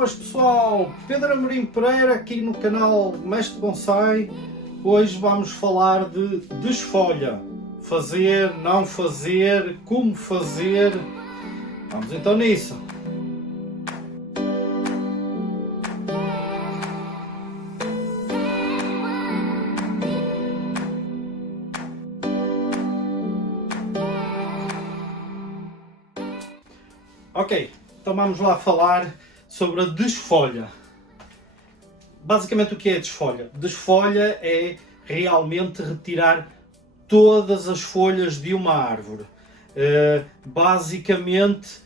Boas pessoal, Pedro Amorim Pereira aqui no canal Mestre Bonsai. Hoje vamos falar de desfolha, fazer, não fazer, como fazer. Vamos então nisso. Ok, então vamos lá falar sobre a desfolha. Basicamente o que é a desfolha? Desfolha é realmente retirar todas as folhas de uma árvore. Basicamente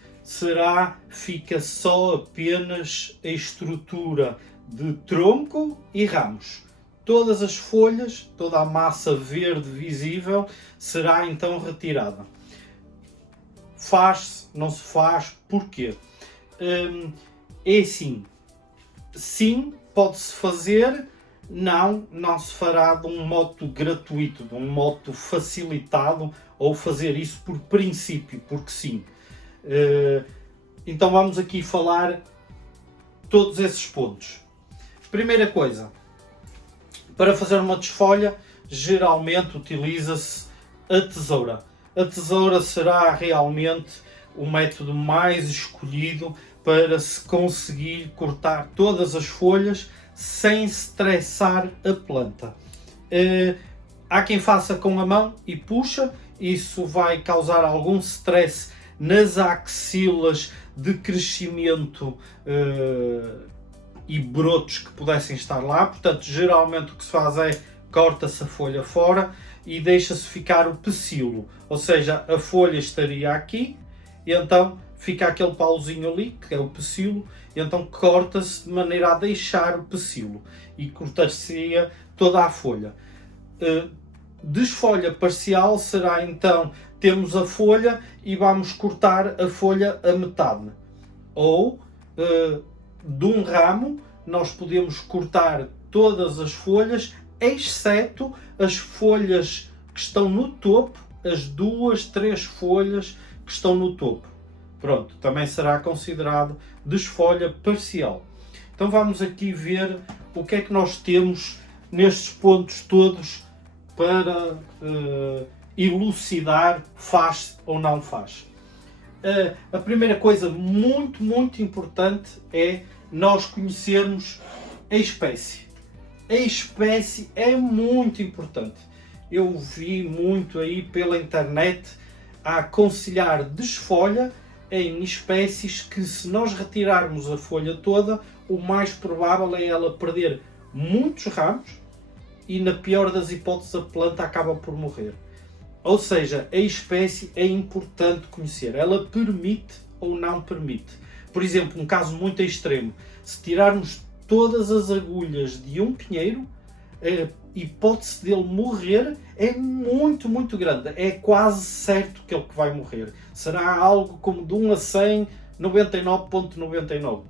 fica só apenas a estrutura de tronco e ramos. Todas as folhas, toda a massa verde visível será então retirada. Faz-se, não se faz, porquê? É assim, sim, pode-se fazer, não se fará de um modo gratuito, de um modo facilitado, ou fazer isso por princípio, porque sim. Então vamos aqui falar todos esses pontos. Primeira coisa, para fazer uma desfolha, geralmente utiliza-se a tesoura. A tesoura será realmente o método mais escolhido para se conseguir cortar todas as folhas sem estressar a planta. Há quem faça com a mão e puxa, isso vai causar algum stress nas axilas de crescimento e brotos que pudessem estar lá. Portanto, geralmente o que se faz é corta-se a folha fora e deixa-se ficar o pecíolo, ou seja, a folha estaria aqui e então fica aquele pauzinho ali, que é o pecíolo, e então corta-se de maneira a deixar o pecíolo e cortar-se-ia toda a folha. Desfolha parcial será então, temos a folha e vamos cortar a folha a metade, ou de um ramo nós podemos cortar todas as folhas, exceto as folhas que estão no topo, as 2, 3 folhas que estão no topo. Pronto, também será considerado desfolha parcial. Então vamos aqui ver o que é que nós temos nestes pontos todos para elucidar faz ou não faz. A primeira coisa muito importante é nós conhecermos a espécie. A espécie é muito importante. Eu vi muito aí pela internet a aconselhar desfolha em espécies que, se nós retirarmos a folha toda, o mais provável é ela perder muitos ramos e, na pior das hipóteses, a planta acaba por morrer. Ou seja, a espécie é importante conhecer. Ela permite ou não permite. Por exemplo, um caso muito extremo, se tirarmos todas as agulhas de um pinheiro, a hipótese dele morrer é muito grande. É quase certo que ele vai morrer. Será algo como de 1 a 100, 99,99.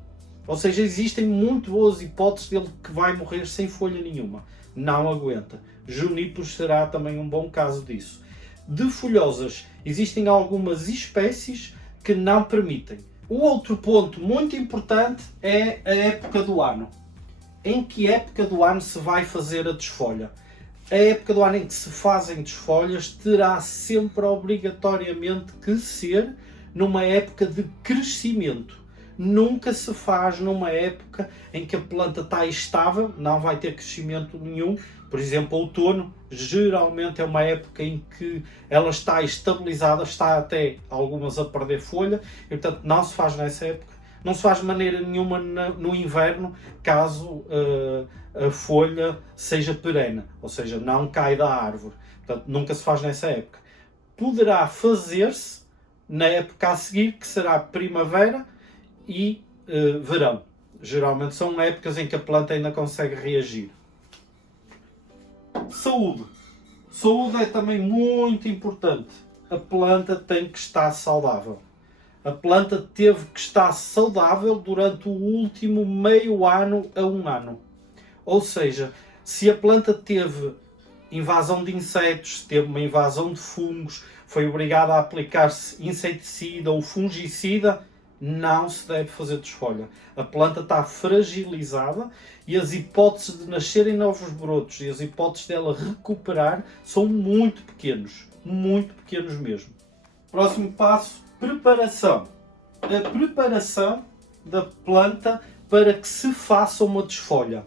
Ou seja, existem muito boas hipóteses dele que vai morrer sem folha nenhuma. Não aguenta. Juníperos será também um bom caso disso. De folhosas, existem algumas espécies que não permitem. O outro ponto muito importante é a época do ano. Em que época do ano se vai fazer a desfolha? A época do ano em que se fazem desfolhas terá sempre obrigatoriamente que ser numa época de crescimento. Nunca se faz numa época em que a planta está estável, não vai ter crescimento nenhum. Por exemplo, outono geralmente é uma época em que ela está estabilizada, está até algumas a perder folha, e portanto não se faz nessa época. Não se faz de maneira nenhuma no inverno, caso a folha seja perene, ou seja, não cai da árvore. Portanto, nunca se faz nessa época. Poderá fazer-se na época a seguir, que será primavera e verão. Geralmente são épocas em que a planta ainda consegue reagir. Saúde. Saúde é também muito importante. A planta tem que estar saudável. A planta teve que estar saudável durante o último meio ano a 1 ano. Ou seja, se a planta teve invasão de insetos, se teve uma invasão de fungos, foi obrigada a aplicar-se inseticida ou fungicida, não se deve fazer desfolha. A planta está fragilizada e as hipóteses de nascerem novos brotos e as hipóteses dela recuperar são muito pequenos mesmo. Próximo passo, preparação. A preparação da planta para que se faça uma desfolha.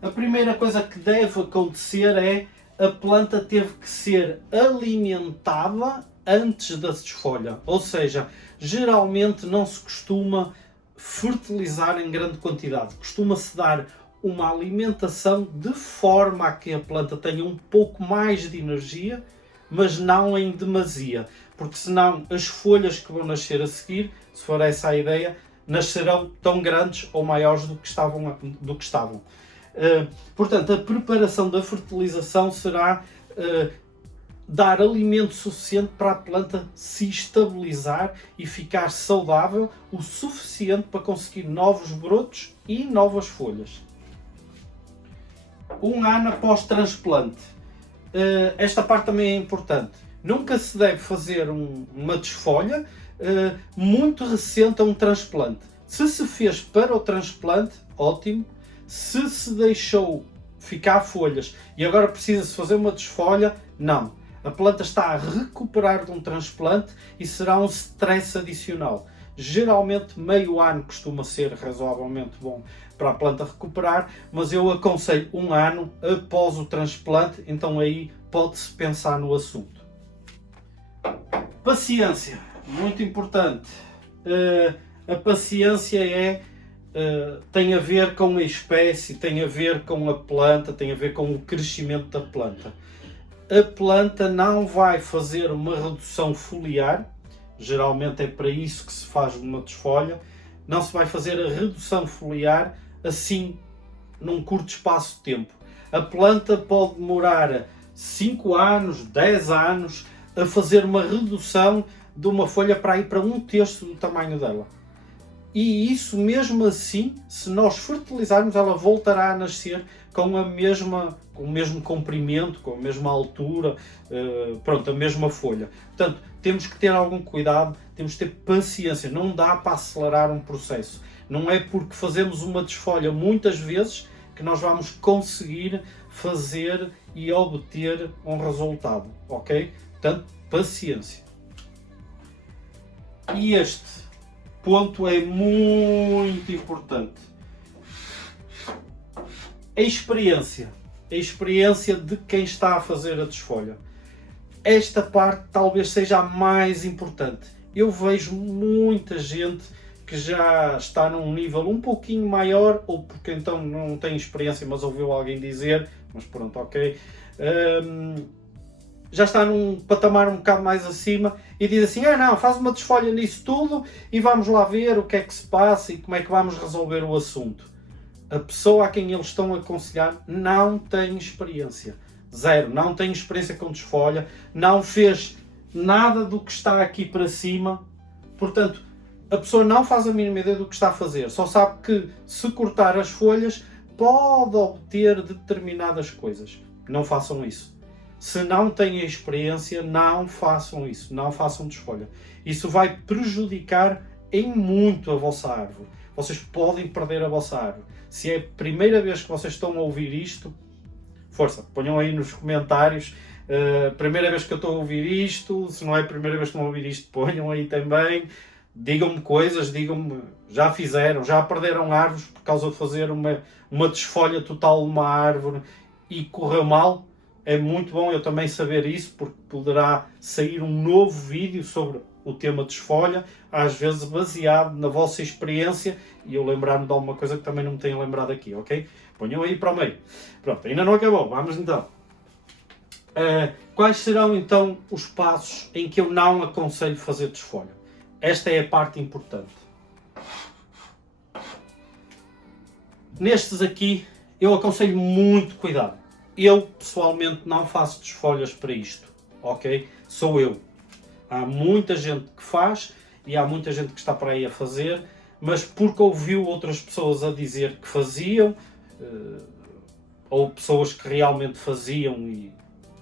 A primeira coisa que deve acontecer é a planta teve que ser alimentada antes da desfolha. Ou seja, geralmente não se costuma fertilizar em grande quantidade. Costuma-se dar uma alimentação de forma a que a planta tenha um pouco mais de energia, mas não em demasia. Porque senão as folhas que vão nascer a seguir, se for essa a ideia, nascerão tão grandes ou maiores do que estavam. Portanto, a preparação da fertilização será dar alimento suficiente para a planta se estabilizar e ficar saudável o suficiente para conseguir novos brotos e novas folhas. Um ano após transplante. Esta parte também é importante. Nunca se deve fazer uma desfolha muito recente a um transplante. Se se fez para o transplante, ótimo. Se se deixou ficar folhas e agora precisa-se fazer uma desfolha, não. A planta está a recuperar de um transplante e será um stress adicional. Geralmente meio ano costuma ser razoavelmente bom para a planta recuperar, mas eu aconselho um ano após o transplante, então aí pode-se pensar no assunto. Paciência, muito importante. A paciência tem a ver com a espécie, tem a ver com a planta, tem a ver com o crescimento da planta. A planta não vai fazer uma redução foliar, geralmente é para isso que se faz uma desfolha, não se vai fazer a redução foliar assim num curto espaço de tempo. A planta pode demorar 5 anos, 10 anos a fazer uma redução de uma folha para ir para 1/3 do tamanho dela. E isso mesmo assim, se nós fertilizarmos, ela voltará a nascer com o mesmo comprimento, com a mesma altura, a mesma folha. Portanto, temos que ter algum cuidado, temos que ter paciência, não dá para acelerar um processo. Não é porque fazemos uma desfolha muitas vezes que nós vamos conseguir fazer e obter um resultado, ok? Portanto, paciência. E este ponto é muito importante. A experiência de quem está a fazer a desfolha. Esta parte talvez seja a mais importante. Eu vejo muita gente que já está num nível um pouquinho maior, ou porque então não tem experiência, mas ouviu alguém dizer, mas pronto, ok. Já está num patamar um bocado mais acima e diz assim, não, faz uma desfolha nisso tudo e vamos lá ver o que é que se passa e como é que vamos resolver o assunto. A pessoa a quem eles estão a aconselhar não tem experiência. Zero, não tem experiência com desfolha, não fez nada do que está aqui para cima. Portanto, a pessoa não faz a mínima ideia do que está a fazer. Só sabe que se cortar as folhas pode obter determinadas coisas. Não façam isso. Se não têm experiência, não façam isso, não façam desfolha. Isso vai prejudicar em muito a vossa árvore. Vocês podem perder a vossa árvore. Se é a primeira vez que vocês estão a ouvir isto, força, ponham aí nos comentários. Primeira vez que eu estou a ouvir isto, se não é a primeira vez que estão a ouvir isto, ponham aí também. Digam-me coisas, digam-me, já fizeram, já perderam árvores por causa de fazer uma desfolha total de uma árvore e correu mal. É muito bom eu também saber isso, porque poderá sair um novo vídeo sobre o tema desfolha, às vezes baseado na vossa experiência, e eu lembrar-me de alguma coisa que também não me tenho lembrado aqui, ok? Ponham aí para o meio. Pronto, ainda não acabou, vamos então. Quais serão então os passos em que eu não aconselho fazer desfolha? Esta é a parte importante. Nestes aqui, eu aconselho muito cuidado. Eu, pessoalmente, não faço desfolhas para isto, ok? Sou eu. Há muita gente que faz e há muita gente que está para aí a fazer, mas porque ouviu outras pessoas a dizer que faziam, ou pessoas que realmente faziam e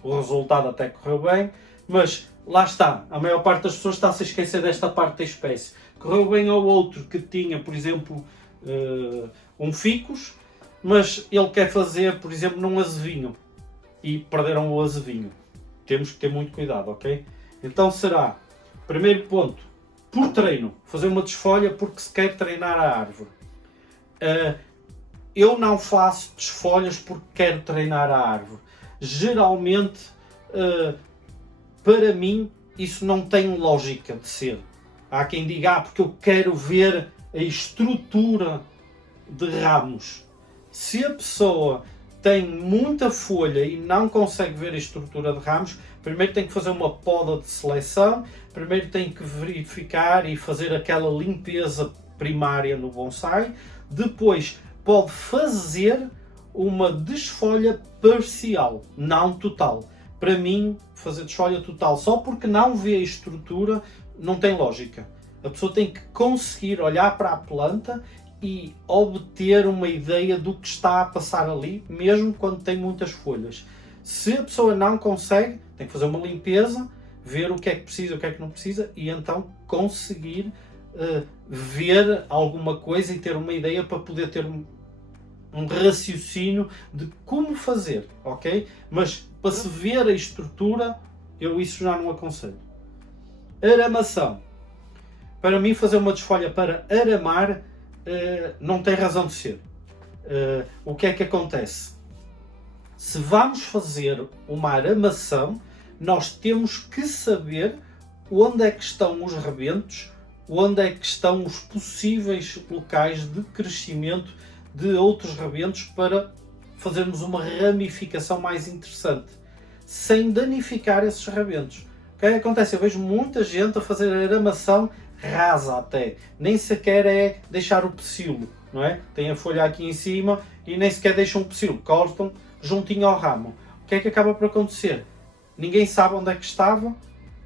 o resultado até correu bem, mas lá está, a maior parte das pessoas está-se a esquecer desta parte da espécie. correu bem ao outro que tinha, por exemplo, um ficus, mas ele quer fazer, por exemplo, num azevinho e perderam o azevinho. Temos que ter muito cuidado, ok? Então será, primeiro ponto, por treino, fazer uma desfolha porque se quer treinar a árvore. Eu não faço desfolhas porque quero treinar a árvore. Geralmente, para mim, isso não tem lógica de ser. Há quem diga, porque eu quero ver a estrutura de ramos. Se a pessoa tem muita folha e não consegue ver a estrutura de ramos, primeiro tem que fazer uma poda de seleção, primeiro tem que verificar e fazer aquela limpeza primária no bonsai, depois pode fazer uma desfolha parcial, não total. Para mim, fazer desfolha total só porque não vê a estrutura não tem lógica. A pessoa tem que conseguir olhar para a planta e obter uma ideia do que está a passar ali, mesmo quando tem muitas folhas. Se a pessoa não consegue, tem que fazer uma limpeza, ver o que é que precisa, o que é que não precisa e então conseguir ver alguma coisa e ter uma ideia para poder ter um raciocínio de como fazer, ok? Mas para se ver a estrutura, eu isso já não aconselho. Aramação. Para mim, fazer uma desfolha para aramar não tem razão de ser. O que é que acontece? Se vamos fazer uma aramação, nós temos que saber onde é que estão os rebentos, onde é que estão os possíveis locais de crescimento de outros rebentos para fazermos uma ramificação mais interessante, sem danificar esses rebentos. O que é que acontece? Eu vejo muita gente a fazer aramação rasa até, nem sequer é deixar o pecíolo, não é? Tem a folha aqui em cima e nem sequer deixam o pecíolo, cortam juntinho ao ramo. O que é que acaba por acontecer? Ninguém sabe onde é que estava,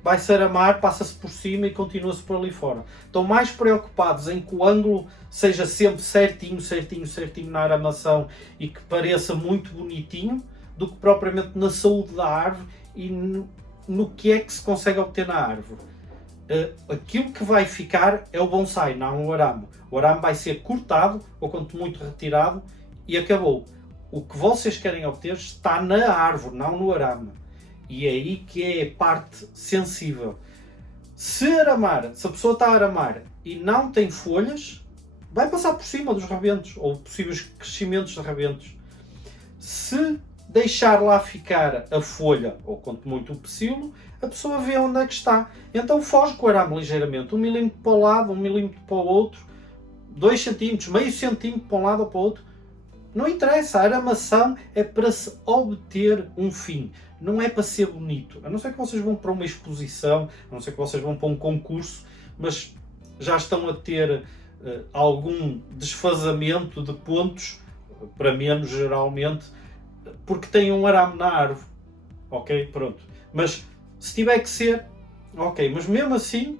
vai-se aramar, passa-se por cima e continua-se por ali fora. Estão mais preocupados em que o ângulo seja sempre certinho, certinho, certinho na aramação e que pareça muito bonitinho, do que propriamente na saúde da árvore e no que é que se consegue obter na árvore. Aquilo que vai ficar é o bonsai, não o arame. O arame vai ser cortado, ou quanto muito retirado, e acabou. O que vocês querem obter está na árvore, não no arame. E é aí que é a parte sensível. Se a pessoa está a aramar e não tem folhas, vai passar por cima dos rebentos, ou possíveis crescimentos de rebentos. Se deixar lá ficar a folha, ou quanto muito o pecíolo, a pessoa vê onde é que está. Então foge com o arame ligeiramente, 1 milímetro para o lado, 1 milímetro para o outro, 2 centímetros, meio centímetro para um lado ou para o outro. Não interessa, a aramação é para se obter um fim, não é para ser bonito. A não ser que vocês vão para uma exposição, a não ser que vocês vão para um concurso, mas já estão a ter algum desfazamento de pontos, para menos geralmente, porque têm um arame na árvore. Ok? Pronto. Mas se tiver que ser, ok. Mas mesmo assim,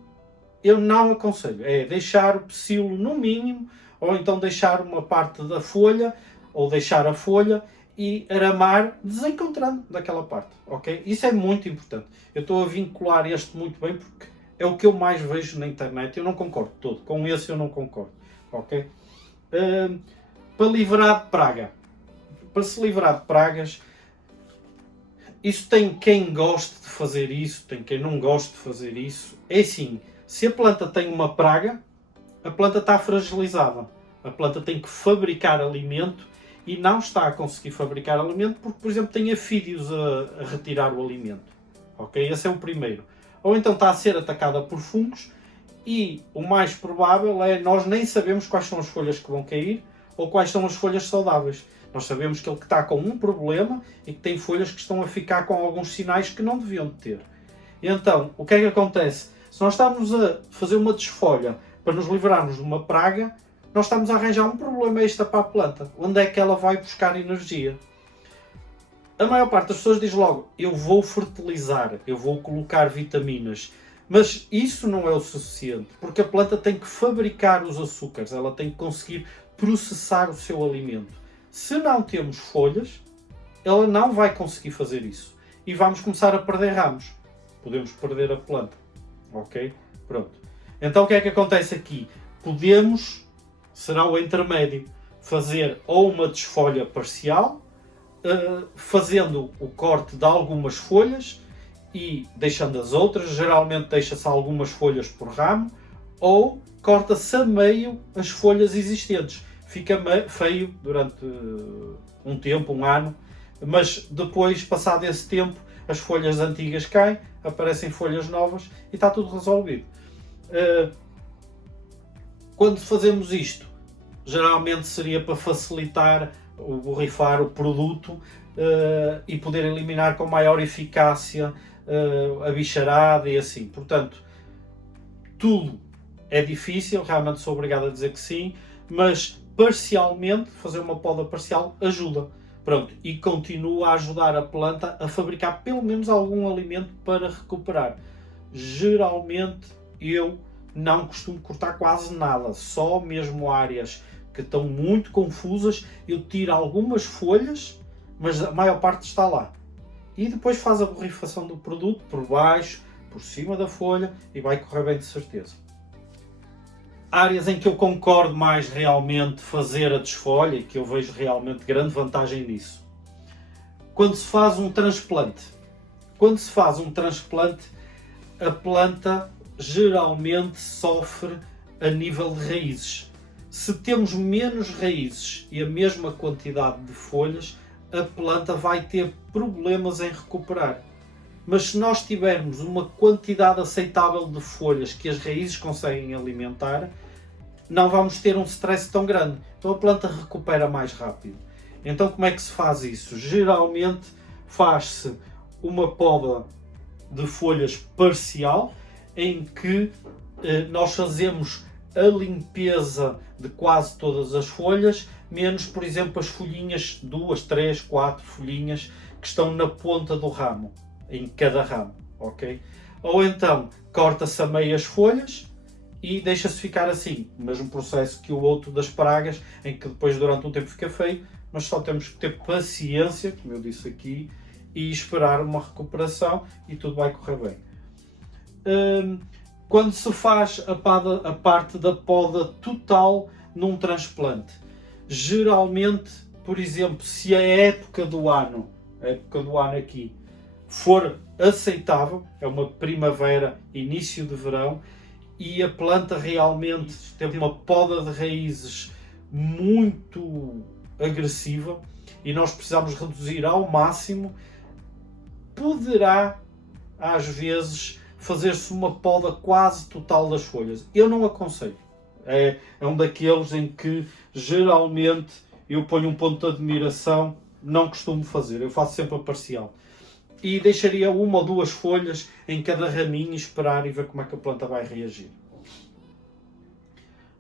eu não aconselho. É deixar o pecíolo no mínimo, ou então deixar uma parte da folha, ou deixar a folha e aramar desencontrando daquela parte. Ok? Isso é muito importante. Eu estou a vincular este muito bem porque é o que eu mais vejo na internet. Eu não concordo todo. Com esse eu não concordo. Ok? Para livrar de praga. Para se livrar de pragas, isso tem quem goste de fazer isso, tem quem não goste de fazer isso. É assim, se a planta tem uma praga, a planta está fragilizada. A planta tem que fabricar alimento e não está a conseguir fabricar alimento porque, por exemplo, tem afídeos a retirar o alimento. Ok? Esse é o primeiro. Ou então está a ser atacada por fungos e o mais provável é nós nem sabemos quais são as folhas que vão cair ou quais são as folhas saudáveis. Nós sabemos que ele está com um problema e que tem folhas que estão a ficar com alguns sinais que não deviam ter. Então, o que é que acontece? Se nós estamos a fazer uma desfolha para nos livrarmos de uma praga, nós estamos a arranjar um problema extra para a planta. Onde é que ela vai buscar energia? A maior parte das pessoas diz logo, eu vou fertilizar, eu vou colocar vitaminas. Mas isso não é o suficiente, porque a planta tem que fabricar os açúcares, ela tem que conseguir processar o seu alimento. Se não temos folhas, ela não vai conseguir fazer isso. E vamos começar a perder ramos. Podemos perder a planta. Ok? Pronto. Então o que é que acontece aqui? Podemos, será o intermédio, fazer ou uma desfolha parcial, fazendo o corte de algumas folhas e deixando as outras, geralmente deixa-se algumas folhas por ramo, ou corta-se a meio as folhas existentes. Fica feio durante um tempo, um ano, mas depois, passado esse tempo, as folhas antigas caem, aparecem folhas novas e está tudo resolvido. Quando fazemos isto, geralmente seria para facilitar o borrifar o produto e poder eliminar com maior eficácia a bicharada e assim. Portanto, tudo é difícil, realmente sou obrigado a dizer que sim, mas parcialmente, fazer uma poda parcial ajuda. Pronto, e continua a ajudar a planta a fabricar pelo menos algum alimento para recuperar. Geralmente eu não costumo cortar quase nada, só mesmo áreas que estão muito confusas, eu tiro algumas folhas, mas a maior parte está lá. E depois faz a borrifação do produto por baixo, por cima da folha e vai correr bem de certeza. Áreas em que eu concordo mais realmente fazer a desfolha e que eu vejo realmente grande vantagem nisso. Quando se faz um transplante. Quando se faz um transplante, a planta geralmente sofre a nível de raízes. Se temos menos raízes e a mesma quantidade de folhas, a planta vai ter problemas em recuperar. Mas se nós tivermos uma quantidade aceitável de folhas que as raízes conseguem alimentar, não vamos ter um stress tão grande. Então a planta recupera mais rápido. Então como é que se faz isso? Geralmente faz-se uma poda de folhas parcial, em que nós fazemos a limpeza de quase todas as folhas, menos, por exemplo, as folhinhas, 2, 3, 4 folhinhas que estão na ponta do ramo, em cada ramo, ok? Ou então corta-se a meio as folhas e deixa-se ficar assim, o mesmo processo que o outro das pragas, em que depois durante um tempo fica feio, mas só temos que ter paciência, como eu disse aqui, e esperar uma recuperação e tudo vai correr bem. Quando se faz a parte da poda total num transplante, geralmente, por exemplo, se a época do ano aqui, for aceitável, é uma primavera, início de verão, e a planta realmente teve uma poda de raízes muito agressiva e nós precisamos reduzir ao máximo, poderá às vezes fazer-se uma poda quase total das folhas. Eu não aconselho. É um daqueles em que geralmente eu ponho um ponto de admiração, não costumo fazer, eu faço sempre a parcial. E deixaria uma ou duas folhas em cada raminho e esperar e ver como é que a planta vai reagir.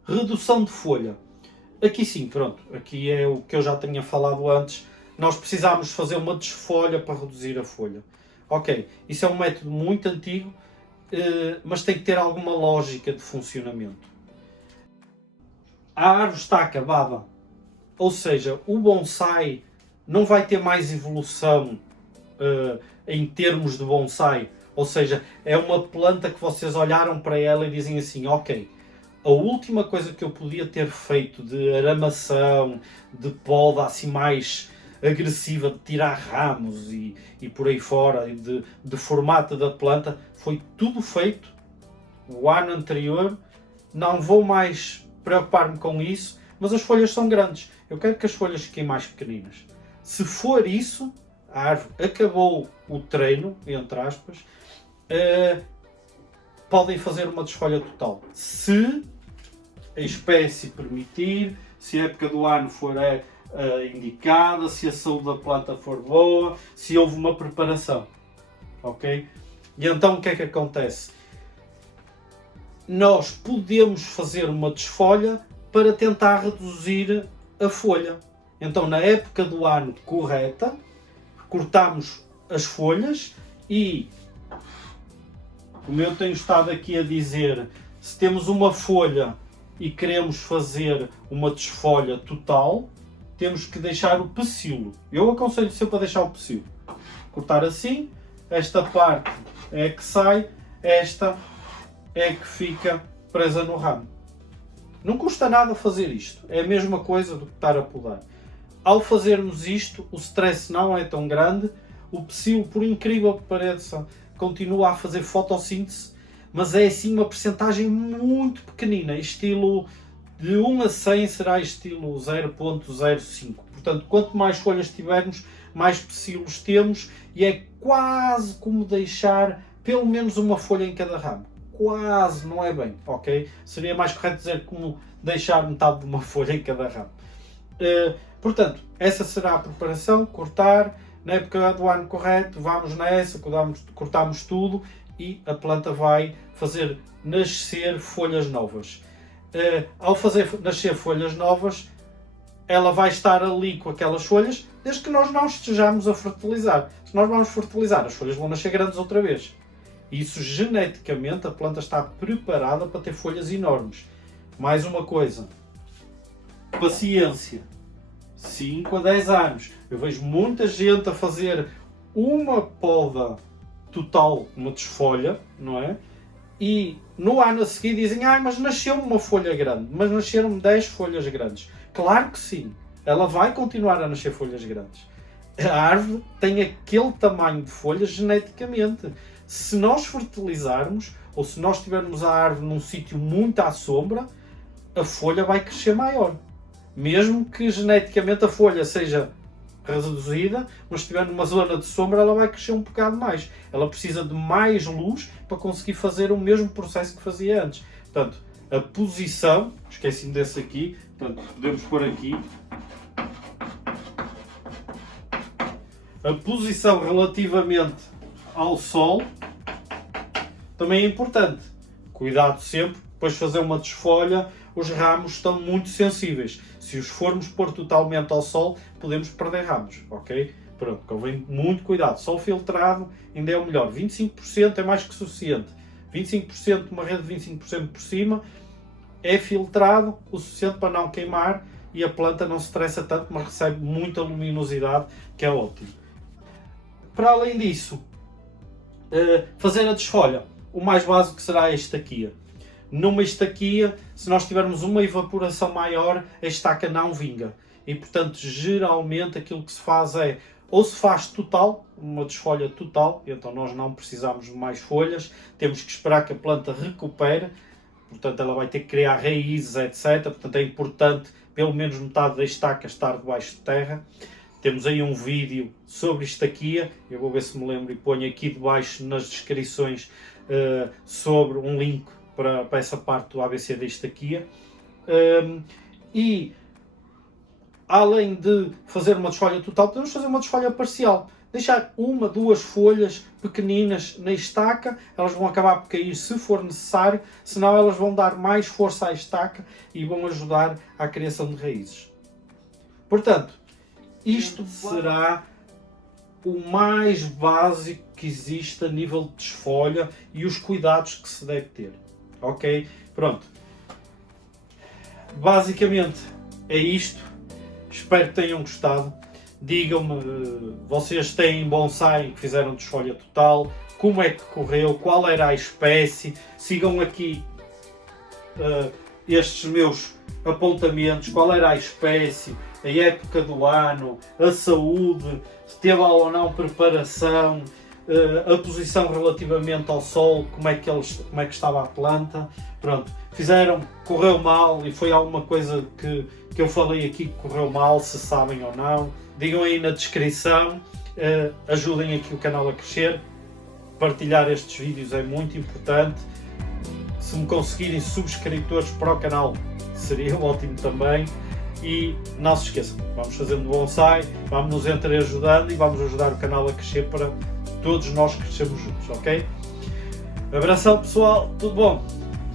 Redução de folha. Aqui sim, pronto, aqui é o que eu já tinha falado antes. Nós precisamos fazer uma desfolha para reduzir a folha. Ok, isso é um método muito antigo, mas tem que ter alguma lógica de funcionamento. A árvore está acabada, ou seja, o bonsai não vai ter mais evolução em termos de bonsai, ou seja, é uma planta que vocês olharam para ela e dizem assim, ok, a última coisa que eu podia ter feito de aramação, de poda assim mais agressiva, de tirar ramos e por aí fora, de formato da planta, foi tudo feito o ano anterior, não vou mais preocupar-me com isso, mas as folhas são grandes, eu quero que as folhas fiquem mais pequeninas. Se for isso, a árvore acabou o treino, entre aspas, podem fazer uma desfolha total. Se a espécie permitir, se a época do ano for indicada, se a saúde da planta for boa, se houve uma preparação. Ok? E então o que é que acontece? Nós podemos fazer uma desfolha para tentar reduzir a folha. Então, na época do ano correta, cortamos as folhas e, como eu tenho estado aqui a dizer, se temos uma folha e queremos fazer uma desfolha total, temos que deixar o pecíolo. Eu aconselho sempre a deixar o pecíolo. Cortar assim, esta parte é que sai, esta é que fica presa no ramo. Não custa nada fazer isto, é a mesma coisa do que estar a podar. Ao fazermos isto, o stress não é tão grande, o pecíolo, por incrível que pareça, continua a fazer fotossíntese, mas é assim uma percentagem muito pequenina, estilo de 1 a 100 será estilo 0.05. Portanto, quanto mais folhas tivermos, mais pecíolos temos, e é quase como deixar pelo menos uma folha em cada ramo. Quase, não é bem, ok? Seria mais correto dizer como deixar metade de uma folha em cada ramo. Portanto, essa será a preparação, cortar, na época do ano correto, vamos nessa, cortamos tudo e a planta vai fazer nascer folhas novas. Ao fazer nascer folhas novas, ela vai estar ali com aquelas folhas, desde que nós não estejamos a fertilizar. Se nós vamos fertilizar, as folhas vão nascer grandes outra vez. E isso, geneticamente, a planta está preparada para ter folhas enormes. Mais uma coisa, paciência. 5 a 10 anos. Eu vejo muita gente a fazer uma poda total, uma desfolha, não é? E no ano a seguir dizem, mas nasceu-me uma folha grande, mas nasceram-me 10 folhas grandes. Claro que sim, ela vai continuar a nascer folhas grandes. A árvore tem aquele tamanho de folhas geneticamente. Se nós fertilizarmos, ou se nós tivermos a árvore num sítio muito à sombra, a folha vai crescer maior. Mesmo que geneticamente a folha seja reduzida, mas se estiver numa zona de sombra, ela vai crescer um bocado mais. Ela precisa de mais luz para conseguir fazer o mesmo processo que fazia antes. Portanto, a posição, esqueci-me desse aqui, portanto, podemos pôr aqui. A posição relativamente ao sol também é importante. Cuidado sempre, depois de fazer uma desfolha, os ramos estão muito sensíveis. Se os formos pôr totalmente ao sol, podemos perder ramos, ok? Pronto, convém muito cuidado. Sol filtrado ainda é o melhor. 25% é mais que suficiente. 25%, uma rede de 25% por cima, é filtrado o suficiente para não queimar e a planta não se estressa tanto, mas recebe muita luminosidade, que é ótimo. Para além disso, fazer a desfolha. O mais básico será a estaquia. Numa estaquia, se nós tivermos uma evaporação maior, a estaca não vinga. E, portanto, geralmente aquilo que se faz é, ou se faz total, uma desfolha total, então nós não precisamos de mais folhas, temos que esperar que a planta recupere, portanto ela vai ter que criar raízes, etc. Portanto é importante pelo menos metade da estaca estar debaixo de terra. Temos aí um vídeo sobre estaquia, eu vou ver se me lembro e ponho aqui debaixo nas descrições sobre um link para essa parte do ABC da estaquia. E além de fazer uma desfolha total, podemos fazer uma desfolha parcial. Deixar 1, 2 folhas pequeninas na estaca, elas vão acabar por cair se for necessário, senão elas vão dar mais força à estaca e vão ajudar à criação de raízes. Portanto, isto será o mais básico que existe a nível de desfolha e os cuidados que se deve ter. Ok? Pronto. Basicamente é isto. Espero que tenham gostado. Digam-me, vocês têm bonsai que fizeram desfolha total, como é que correu, qual era a espécie, sigam aqui estes meus apontamentos, qual era a espécie, a época do ano, a saúde, se teve ou não preparação, a posição relativamente ao sol, como é que estava a planta. Pronto, fizeram, correu mal e foi alguma coisa que eu falei aqui que correu mal, se sabem ou não. Digam aí na descrição, ajudem aqui o canal a crescer, partilhar estes vídeos é muito importante. Se me conseguirem subscritores para o canal seria ótimo também. E não se esqueçam, vamos fazendo bonsai, vamos nos entreajudando e vamos ajudar o canal a crescer para todos nós crescermos juntos, ok? Abração pessoal, tudo bom?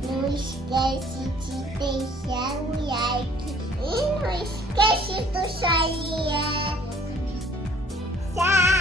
Não esquece de deixar o like e não esquece do joinha. Tchau!